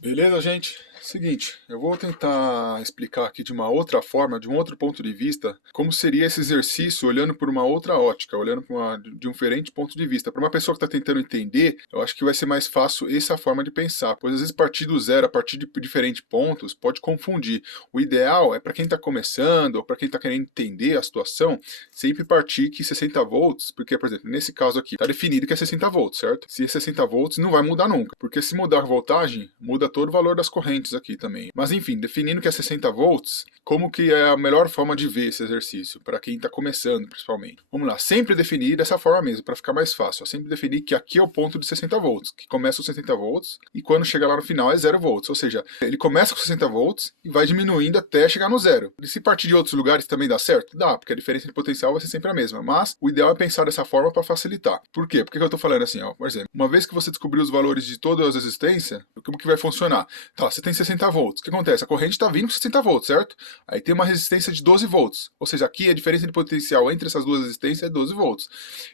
Beleza, gente? Seguinte, eu vou tentar explicar aqui de uma outra forma, de um outro ponto de vista, como seria esse exercício olhando por uma outra ótica, olhando de um diferente ponto de vista. Para uma pessoa que está tentando entender, eu acho que vai ser mais fácil essa forma de pensar, pois às vezes partir do zero, a partir de diferentes pontos, pode confundir. O ideal é para quem está começando, ou para quem está querendo entender a situação, sempre partir que 60 volts, porque, por exemplo, nesse caso aqui, está definido que é 60 volts, certo? Se é 60 volts, não vai mudar nunca, porque se mudar a voltagem, muda todo o valor das correntes aqui também. Mas enfim, definindo que é 60 volts, como que é a melhor forma de ver esse exercício, para quem está começando principalmente? Vamos lá, sempre definir dessa forma mesmo, para ficar mais fácil. Sempre definir que aqui é o ponto de 60 volts, que começa com 60 volts e quando chega lá no final é 0 volts. Ou seja, ele começa com 60 volts e vai diminuindo até chegar no zero. E se partir de outros lugares também dá certo? Dá, porque a diferença de potencial vai ser sempre a mesma. Mas o ideal é pensar dessa forma para facilitar. Por quê? Por que eu estou falando assim? Ó, por exemplo, uma vez que você descobrir os valores de todas as resistências, como que vai funcionar? Tá, você tem 60 volts. O que acontece? A corrente está vindo com 60 volts, certo? Aí tem uma resistência de 12 volts. Ou seja, aqui a diferença de potencial entre essas duas resistências é 12 volts.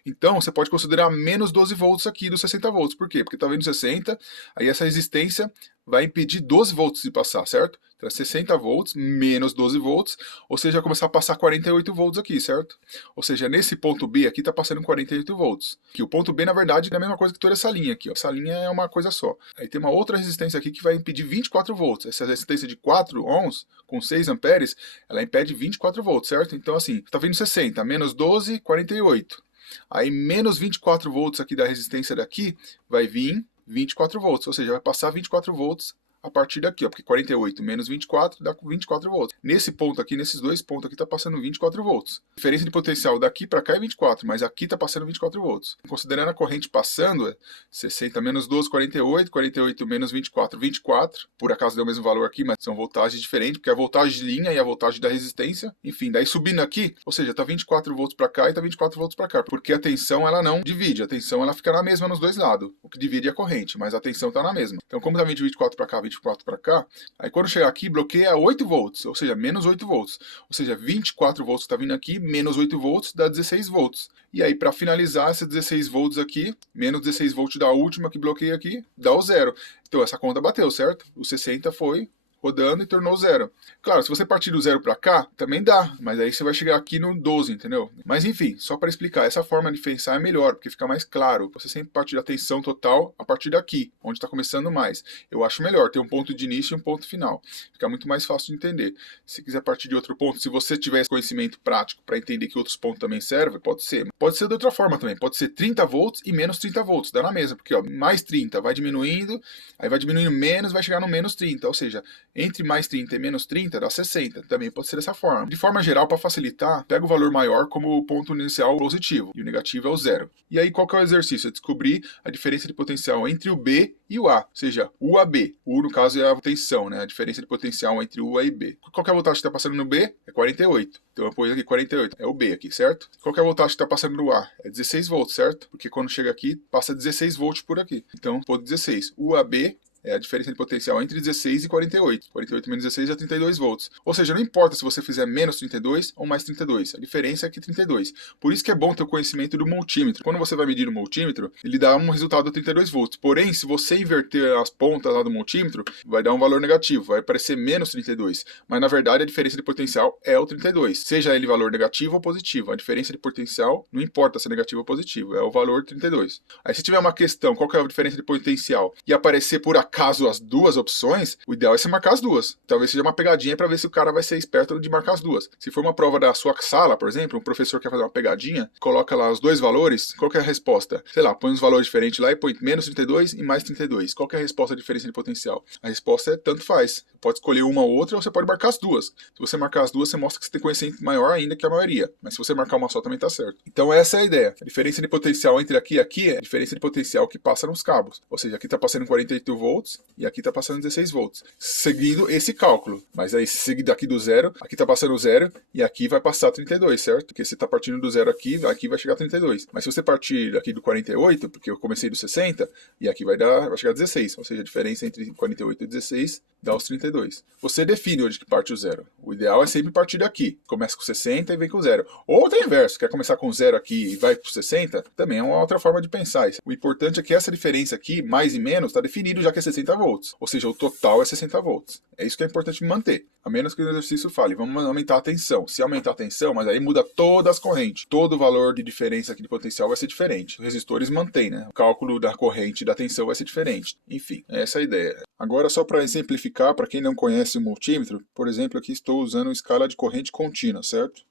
Então, você pode considerar menos 12 volts aqui dos 60 volts. Por quê? Porque está vindo 60, aí essa resistência vai impedir 12 volts de passar, certo? Então é 60 volts menos 12 volts, ou seja, vai começar a passar 48 volts aqui, certo? Ou seja, nesse ponto B aqui está passando 48 volts. Que o ponto B, na verdade, é a mesma coisa que toda essa linha aqui. Ó. Essa linha é uma coisa só. Aí tem uma outra resistência aqui que vai impedir 24 volts. Essa resistência de 4 ohms com 6 amperes, ela impede 24 volts, certo? Então assim, está vindo 60, menos 12, 48. Aí menos 24 volts aqui da resistência daqui, vai vir 24 volts, ou seja, vai passar 24 volts a partir daqui, ó, porque 48 menos 24 dá 24 volts. Nesse ponto aqui, nesses dois pontos aqui, está passando 24 volts. A diferença de potencial daqui para cá é 24, mas aqui está passando 24 volts. Considerando a corrente passando, é 60 menos 12, 48, 48 menos 24, 24. Por acaso deu o mesmo valor aqui, mas são voltagens diferentes, porque a voltagem de linha e a voltagem da resistência, enfim, daí subindo aqui, ou seja, está 24 volts para cá e está 24 volts para cá, porque a tensão ela não divide, a tensão ela fica na mesma nos dois lados, o que divide é a corrente, mas a tensão está na mesma. Então, como está 24 para cá, 24 para cá, aí quando chegar aqui, bloqueia 8 volts, ou seja, menos 8 volts. Ou seja, 24 volts que está vindo aqui, menos 8 volts, dá 16 volts. E aí, para finalizar, esses 16 volts aqui, menos 16 volts da última que bloqueia aqui, dá o zero. Então, essa conta bateu, certo? O 60 foi rodando e tornou zero. Claro, se você partir do zero para cá, também dá, mas aí você vai chegar aqui no 12, entendeu? Mas enfim, só para explicar, essa forma de pensar é melhor, porque fica mais claro. Você sempre partir da tensão total a partir daqui, onde está começando mais. Eu acho melhor ter um ponto de início e um ponto final. Fica muito mais fácil de entender. Se quiser partir de outro ponto, se você tiver esse conhecimento prático para entender que outros pontos também servem, pode ser. Pode ser de outra forma também, pode ser 30 volts e menos 30 volts, dá na mesma, porque ó, mais 30 vai diminuindo, aí vai diminuindo menos, vai chegar no menos 30, ou seja, entre mais 30 e menos 30 dá 60. Também pode ser dessa forma. De forma geral, para facilitar, pega o valor maior como o ponto inicial positivo e o negativo é o zero. E aí qual que é o exercício? É descobrir a diferença de potencial entre o B e o A, ou seja, U a B. U no caso é a tensão, né? A diferença de potencial entre U A e B. Qual que é a voltagem que está passando no B? É 48. Então eu ponho aqui 48, é o B aqui, certo? Qual que é a voltagem que está passando no A? É 16 volts, certo? Porque quando chega aqui, passa 16 volts por aqui. Então, ponto 16. UAB é a diferença de potencial entre 16 e 48. 48 menos 16 é 32 volts. Ou seja, não importa se você fizer menos 32 ou mais 32. A diferença é que 32. Por isso que é bom ter o conhecimento do multímetro. Quando você vai medir no multímetro, ele dá um resultado de 32 volts. Porém, se você inverter as pontas lá do multímetro, vai dar um valor negativo. Vai aparecer menos 32. Mas na verdade a diferença de potencial é o 32. Seja ele valor negativo ou positivo. A diferença de potencial não importa se é negativo ou positivo. É o valor 32. Aí se tiver uma questão, qual que é a diferença de potencial? E aparecer por acaso as duas opções, o ideal é você marcar as duas. Talvez seja uma pegadinha para ver se o cara vai ser esperto de marcar as duas. Se for uma prova da sua sala, por exemplo, um professor quer fazer uma pegadinha, coloca lá os dois valores, qual que é a resposta? Sei lá, põe uns valores diferentes lá e põe menos 32 e mais 32. Qual que é a resposta da diferença de potencial? A resposta é tanto faz. Você pode escolher uma ou outra ou você pode marcar as duas. Se você marcar as duas, você mostra que você tem conhecimento maior ainda que a maioria. Mas se você marcar uma só, também tá certo. Então essa é a ideia. A diferença de potencial entre aqui e aqui é a diferença de potencial que passa nos cabos. Ou seja, aqui está passando 48 volts e aqui está passando 16 volts. Seguindo esse cálculo. Mas aí, se seguir daqui do zero, aqui está passando zero e aqui vai passar 32, certo? Porque você está partindo do zero aqui vai chegar a 32. Mas se você partir aqui do 48, porque eu comecei do 60, e aqui vai chegar a 16. Ou seja, a diferença entre 48 e 16 dá os 32. Você define onde que parte o zero. O ideal é sempre partir daqui. Começa com 60 e vem com zero. Ou tem inverso, quer começar com zero aqui e vai para 60, também é uma outra forma de pensar. O importante é que essa diferença aqui, mais e menos, está definido já que é 60 volts. Ou seja, o total é 60 volts. É isso que é importante manter. A menos que o exercício fale, vamos aumentar a tensão. Se aumentar a tensão, mas aí muda todas as correntes. Todo o valor de diferença aqui de potencial vai ser diferente. Os resistores mantêm, né? O cálculo da corrente e da tensão vai ser diferente. Enfim, essa é a ideia. Agora, só para exemplificar, para quem não conhece o multímetro, por exemplo, aqui estou usando escala de corrente contínua, certo?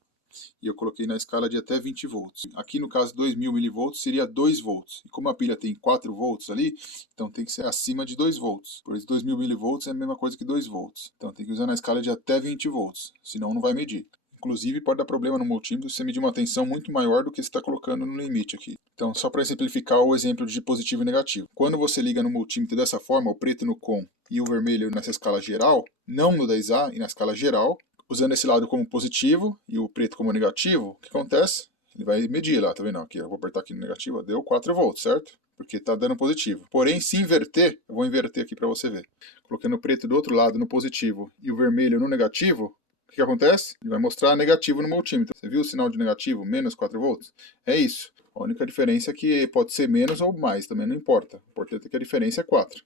E eu coloquei na escala de até 20 volts. Aqui no caso 2000 milivolts seria 2 volts. E como a pilha tem 4 volts ali, então tem que ser acima de 2 volts. Por isso 2000 milivolts é a mesma coisa que 2 volts. Então tem que usar na escala de até 20 volts, senão não vai medir. Inclusive pode dar problema no multímetro se você medir uma tensão muito maior do que você está colocando no limite aqui. Então só para exemplificar o exemplo de positivo e negativo. Quando você liga no multímetro dessa forma, o preto no COM e o vermelho nessa escala geral, não no 10A e na escala geral, usando esse lado como positivo e o preto como negativo, o que acontece? Ele vai medir lá, tá vendo? Aqui, eu vou apertar aqui no negativo, deu 4 volts, certo? Porque está dando positivo. Porém, se inverter, eu vou inverter aqui para você ver. Colocando o preto do outro lado no positivo e o vermelho no negativo, o que acontece? Ele vai mostrar negativo no multímetro. Você viu o sinal de negativo? Menos 4 volts? É isso. A única diferença é que pode ser menos ou mais, também não importa. O importante é que a diferença é 4.